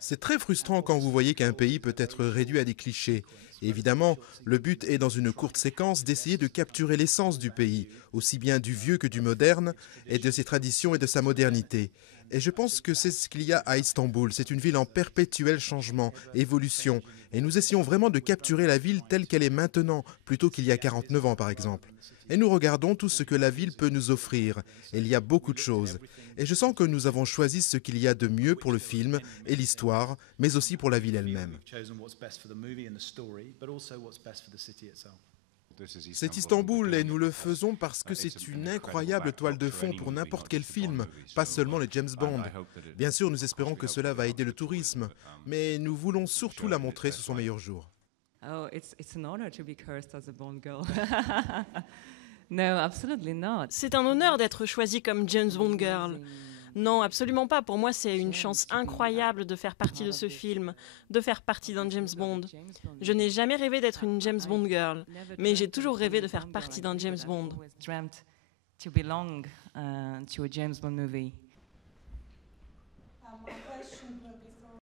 C'est très frustrant quand vous voyez qu'un pays peut être réduit à des clichés. Et évidemment, le but est dans une courte séquence d'essayer de capturer l'essence du pays, aussi bien du vieux que du moderne, et de ses traditions et de sa modernité. Et je pense que c'est ce qu'il y a à Istanbul. C'est une ville en perpétuel changement, évolution. Et nous essayons vraiment de capturer la ville telle qu'elle est maintenant, plutôt qu'il y a 49 ans par exemple. Et nous regardons tout ce que la ville peut nous offrir. Et il y a beaucoup de choses. Et je sens que nous avons choisi ce qu'il y a de mieux pour le film et l'histoire, mais aussi pour la ville elle-même. C'est Istanbul et nous le faisons parce que c'est une incroyable toile de fond pour n'importe quel film, pas seulement les James Bond. Bien sûr, nous espérons que cela va aider le tourisme, mais nous voulons surtout la montrer sous son meilleur jour. Oh, it's an honor to be cursed as a Bond girl. No, absolutely not. C'est un honneur d'être choisie comme James Bond girl. Non, absolument pas. Pour moi, c'est une chance incroyable de faire partie de ce film, de faire partie d'un James Bond. Je n'ai jamais rêvé d'être une James Bond girl, mais j'ai toujours rêvé de faire partie d'un James Bond. Dreamt to belong to a James Bond movie. My question